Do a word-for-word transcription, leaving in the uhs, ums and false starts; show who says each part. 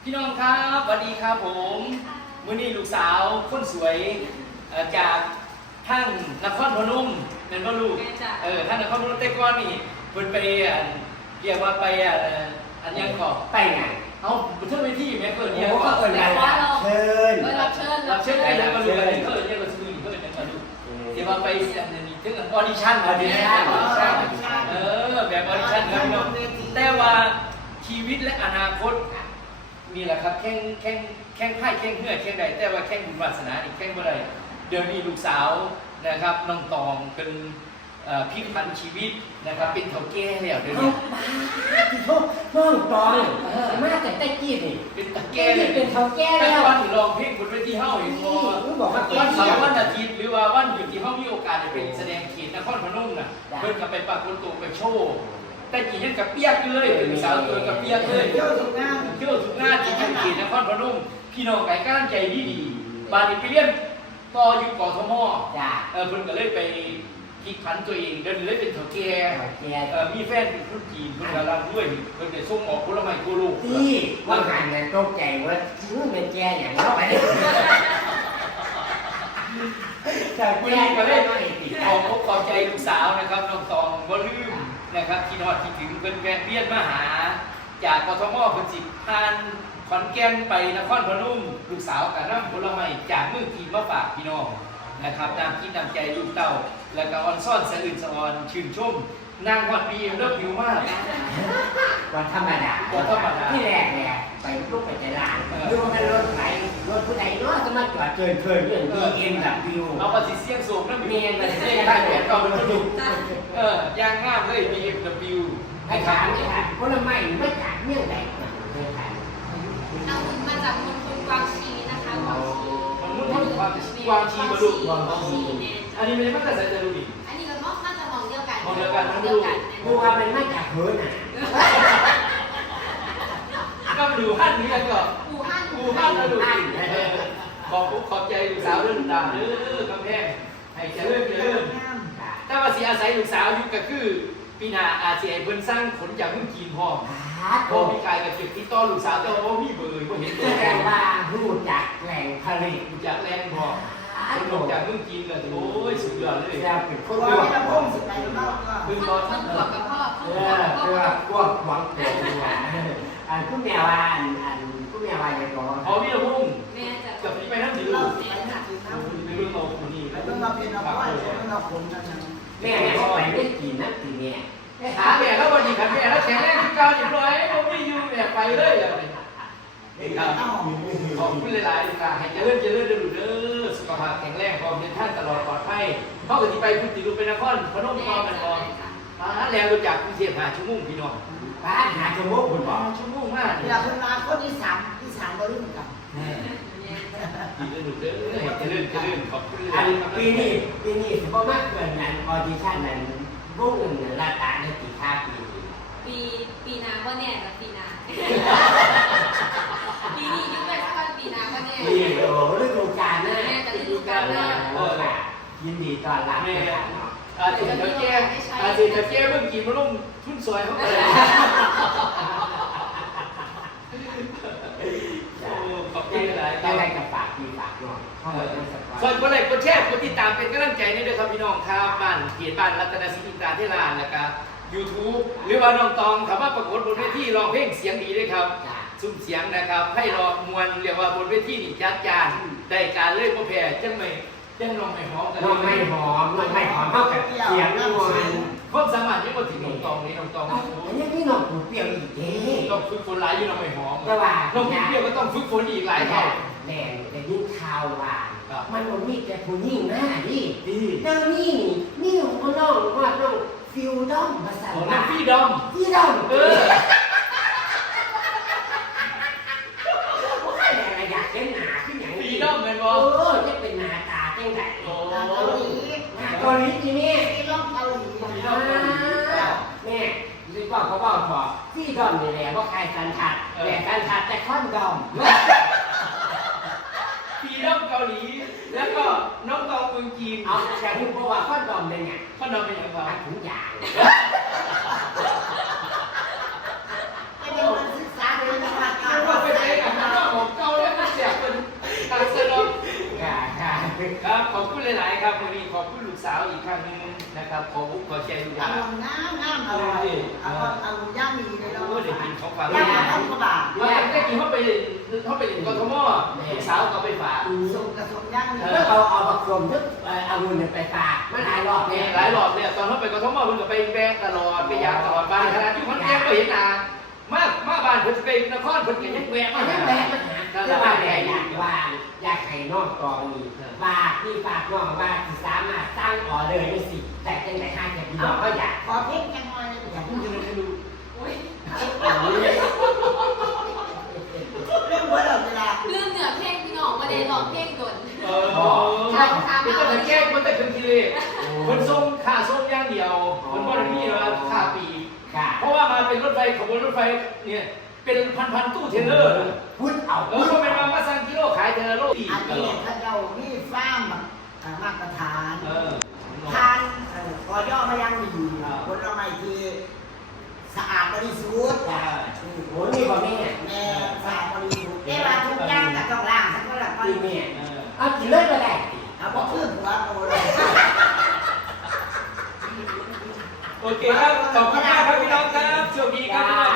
Speaker 1: พี่น้องครับสวัสดีครับผมมื้อนี้ลูกสาวคนสวยจากท่านนครพนมนั่นว่าลูกเออท่านนครพนมแต่ก่อนนี่เพิ่นไปเรียกว่าไปอันยังก่อไปไงเอาเทิงเวทีแม่เพิ่นเนี่ยก็เอิ้นว่าเชิญรับเชิญรับเชิญใครแล้วก็รู้กันเพิ่นเนี่ยก็ชื่อเพิ่นนั่นก็ลูกที่ว่าไปนี่ถึงออดิชั่นออดิชั่นเออแบบออดิชั่นครับพี่น้องแต่ว่าชีวิตและอนาคตนี่แหละครับแข่งแข่งแข่งไพ่แข่งเหือแข่งใดแต่ว่าแข่งบุญวาสนาอีกแข่งเมื่อไรเดี๋ยวนี้ลูกสาวนะครับน้องตองเป็นพิพันธ์ชีวิตนะครับเป็นเถ่าแก่แล้วเดี๋ยวนี้
Speaker 2: ที่โทษน้องตองมาแต่แต่กี้นี่
Speaker 1: เป็นเถ่าแก่เลย
Speaker 2: เป็นเถ่าแก่แล้ว
Speaker 1: วันที่ร้องเพลงบนเวทีเฮ้าอีกพอวันเสาร์วันอาทิตย์หรือว่าวันหยุดที่เฮ้ามีโอกาสได้เป็นแสดงเขตนครพนมน่ะเพิ่นก็ไปปรากฏตัวไปโชว์แต่กี่ยังกับเปียกเลยเป็นสาวตัวกับเปียกเลย
Speaker 3: เที่ยวถูกงาน
Speaker 1: เที่ยวถูกงานที่ทางเขตนครพนมพี่น้องไก่ก้านใจดีดีบาลีไปเรียนต่ออยู่กทม
Speaker 2: จ้า
Speaker 1: เออเพิ่นก็เลยไปพลิกผันตัวเองเดินเลยเป็นเถ่าแก่เออมีแฟนเป็นคนจีนเพิ่นก็รับด้วยเพิ่นได้ส่งออกผลไม้ทั่วโลก
Speaker 2: ที่ว่าหันนั่นตกใจว่าชื่อเป็นแก่อย่างเราไป
Speaker 1: แต่คุณนี่ก็เลยขอบขอบใจลูกสาวนะครับน้องตองบ่ลืมนะครับที่นอดที่ถึงเป็นแวะเวียนมาหาจากกทมเพิ่นสิพานขอนแก่นไปนครพนมลูกสาวกับน้ำผลไม้จากเมืองจีนมาฝากพี่น้องนะครับน้ำกินน้ำใจลูกเต้าแล้วก็ออนซ่อนสะอื่นสะออนชื่นชมนางวัดบีเอ็มเลิฟผิวมาก
Speaker 2: วันธรรมดา
Speaker 1: วันธรรมดา
Speaker 2: ที่แรกเนี่ยไปลูกไปตลาดดูมันรถไหนรถผู้ใดเนาะจะมาจอดเกินเกินเรื่องบีเอ็มแบบวิว
Speaker 1: เอาปฏิเสียงสูงนั่น
Speaker 2: เมียนมัน
Speaker 1: เสียงได้แหวนก่อนมันดูเออย่างงามเลยบีเอ็มวิว
Speaker 2: ให้ถามให้ถามคนละไม่ไม่จัดเนื่องใดเคยถาม
Speaker 4: เอามาจากมณฑลกวางชีนะคะกวางชี
Speaker 1: มันมุ่งถึงความกวางชีมาดูกวางชีอันนี้ไม่ได้มาจากจะดูดิ
Speaker 4: อันนี้ก็มาจากมองเดียวกัน
Speaker 1: มองเดียวกันทั้งดู
Speaker 2: ดูว่ามันไม่จากเฮิร์นอ่ะ
Speaker 1: ก็ดูฮั่นนี่กันก็
Speaker 4: ดูฮั่น
Speaker 1: ดูฮั่นแล้วดูดิขอบขอบใจลูกสาวเรื่องดำเด้อกำแพงให้เจริญเจริญถ้าว่าสีอาศัยลูกสาวอยู่ก็คือปีนาอาเซียนเพิ่นสร้างผลจากเมืองจีนพ่อพอมีกายกับเก็บที่ต้อนลูกสาวแต่ว่ามีเบอร์บ่เห็นตัว
Speaker 2: แรงว่ารู้จักแหล่งผลิต
Speaker 1: รู้จักแรงพ่อคนลงจากเมืองจีนเลยโอ้ยสุดยอดเลย
Speaker 2: แล้วเป็นคน
Speaker 3: ว่า
Speaker 2: เ
Speaker 3: จะพุ่งสุดในโลกก็
Speaker 1: พึ่งตอน
Speaker 4: ท่านขวบกับพ่อ
Speaker 2: เออคือว่ากว้างขวางตัวอันผู้แม่ว่าอันอันผู้แม่ว่าอย่างก่อน
Speaker 1: พอพี่ละพุ่ง
Speaker 4: แม่จะ
Speaker 1: กับนี่ไปนั่งถือ
Speaker 3: เรา
Speaker 1: ลูก
Speaker 3: ไปนั่งถือน้ำ
Speaker 1: ในเรื่องเราคนนี้
Speaker 3: แล้วต้องมาเป็นเอาไว้ต้องเอาผมนั่นนั่น
Speaker 2: แม่เขาไปไม่กินนักกินเนี่ย
Speaker 1: หาแม่แล้ววันนี้ครับแม่แล้วแข็งแรงที่เก่าอย่างไรผมไม่อยู่แม่ไปเลยอย่างนี้ขอบคุณหลายๆค่ะให้เจริญเจริญเด้อลูกเด้อสุขภาพแข็งแรงความเดินทางตลอดปลอดภัยเขาก็ที่ไปพุทธิรูปเป็นนครพนมพร้อมกันก่อนมาแล้วรู้จักกรุงเทพหาชั่วโมงพี่น้อง
Speaker 2: บ้านหาชั่วโมงคุณบอก
Speaker 1: ชั่วโมงมาก
Speaker 3: เวลาคนมาคนที่สามที่สามบริสุทธิ์กัน
Speaker 1: ดีเลยลูกเด้อให้เจริญเจริญขอบคุณ
Speaker 2: อันปีนี้ปีนี้เพราะมากเกินนั้นออดิชั่นนั้นรุ่งราตาในปีค่าปี
Speaker 4: ปีปีนาว่าแน่กับปีนาปีนี้ยุ่งไปสักวันปีนาว่าแน่
Speaker 2: ปีโอ้ฤดูกาลนะ
Speaker 4: แม่จะฤดูกาลนะ
Speaker 2: โอ้ค่ะยินดีต้อนรับ
Speaker 1: แม่อาเซียนแก้อาเซียนแก้เมื่อกี้มาลงทุนซอยเขาไปขอบคุณหลาย
Speaker 2: ได้ได้กับปากมีปากน้อง
Speaker 1: ส่วนคนไหนคนแชร์คนติดตามเป็นกำลังใจนี่ด้วยครับพี่น้องครับบ้านเกียรติบ้านรัตนศิลป์ตาเทลานนะครับยูทูบหรือว่าน้องตองคำว่าประกวดบนเวทีร้องเพลงเสียงดีด้วยครับซุ้มเสียงนะครับให้รอมวลเรียกว่าบนเวทีนี่จัดจานได้การเล่นโปรแพรจังไม่จังน้องไม่หอมกัน
Speaker 2: น้องไม่หอมน้องไม่หอมเท่ากับเสียงมวล
Speaker 1: ความสามารถยังมาถึงน้องตองนี่น้องตอง
Speaker 2: อันนี้พี่น้องถูกเปรี้ยวอีกเด้
Speaker 1: ต้องฝึกฝนหลายอยู่น้องไม่หอม
Speaker 2: แต่ว่า
Speaker 1: น้องเปรี้ยวก็ต้องฝึกฝนอีกหลายเท่า
Speaker 2: แรงแต่ยิ่งข่าวว่ามันมันมีแต่ผู้หญิงหน้าดิเจ้านี่นี่ของน้องว่าน้องฟิวดอมภาษา
Speaker 1: อังกฤษฟิวดอม
Speaker 2: ฟิวดอมเออว่าอะไรอยากเป็นหนาขึ้นอย่าง
Speaker 1: นี้ฟิวดอมเป็นบ่
Speaker 2: เออจะเป็นหน้าตาจังไง
Speaker 3: เกาหลี
Speaker 2: เกาหลีที่นี่
Speaker 3: ที่ร่องเกาหลี
Speaker 2: แม่ดีกว่าเขาบอกพอฟิวดอมนี่แหละว่าใครกันถัดแต่กันถัดแต่คอนดอม
Speaker 1: ฟีดอมเกาหลีแล้วก็น้องตองเมืองจีน
Speaker 2: เอาแต่คุณบอกว่าข้อดอมเป็นไง
Speaker 1: ข้อดอมเป็นยังไง
Speaker 2: ถุงยาง
Speaker 3: ไอ้เด็กมันศึกษาเลยนะคะ
Speaker 1: ว่าไปใช้กับน้ขอบคุณหลายๆครับวันนี้ขอบคุณลูกสาวอีกครั้งหนึงนะครับขอบุกขอแชร์ทุกอ
Speaker 3: อา
Speaker 1: ย่าง
Speaker 3: รมณ์น้ำน้ำอร่อยอารมณ์อารมณ์ย่างดีเลยเรา
Speaker 1: โอ้เด็กกินของฝาก
Speaker 3: ย่างมาต้นกระบะ
Speaker 1: เราได้กินเข้าไปเข้าไปกทมลูกสาวก็ไปฝาก
Speaker 3: ส่งกระส่งย่างดี
Speaker 2: เมื่อเอาเอาบักกลมทึกเอาเงินไปฝากมันหลายรอบ
Speaker 1: เนี่
Speaker 2: เนี่ย ย
Speaker 1: หลายรอบเนี่ยตอนเข้าไปกทมเพิ่นก็ไปแวะตลอดไปยามตลอดบ้านขนาดอยู่ขอนแก่นก็เห็นหน้ามามาบ้านเพิ่นไปนครเพิ่นก็ยังแวะ
Speaker 2: มั
Speaker 1: มาน หา
Speaker 2: แหวะมันหาคือว่าแต่อยากว่าอยากให้นอกกองนี้ว่าที่ฝากน้องว่าที่สามารถสร้างออเดอร์ได้สิแต่จังได๋ห้าจะพี่น้องก็อยาก
Speaker 3: ขอเพลงกันหน่อยเลยอยาก
Speaker 1: พูดยังไงดู
Speaker 4: โอ้ย
Speaker 3: เรื่องว่าเราเวลา
Speaker 4: ลืมเหนือเพลงพี่น้องมาเลยร้องเพลงโดน
Speaker 1: เออเป็นต้นแก้คนแต่ถึงทีเลยคนส่งค่าส่งอย่างเดียวคนบ่ได้มีว่าค่าปี
Speaker 2: ค่ะ
Speaker 1: เพราะว่ามาเป็นรถไฟขบวนรถไฟเนี่ยเป็นพันๆตู้เทรลเลอร์
Speaker 2: พูดเอา
Speaker 1: เออเขาเป็นมามาสั่งกิโลขายเทรลเลอร์อีก
Speaker 3: อันนี้ถ้าเรามีฟ้าร์มมาตรฐาน
Speaker 1: เออ
Speaker 3: ทานกอย่อมายังดีผลไม้ที่สะอาดบริสุทธิ์
Speaker 2: โอ้นี่บ่แม่
Speaker 3: แม่สะอาดบริสุทธิ์แต่ว่าทุกอย่างก็ต้องล้างสักวันละวัน
Speaker 2: ที่แม่เอากินเลยก็ได้
Speaker 3: เอาบ่ขึ้นหัวโตเลย
Speaker 1: โอเคครับขอบคุณมากครับพี่น้องครับสวัสดีครับ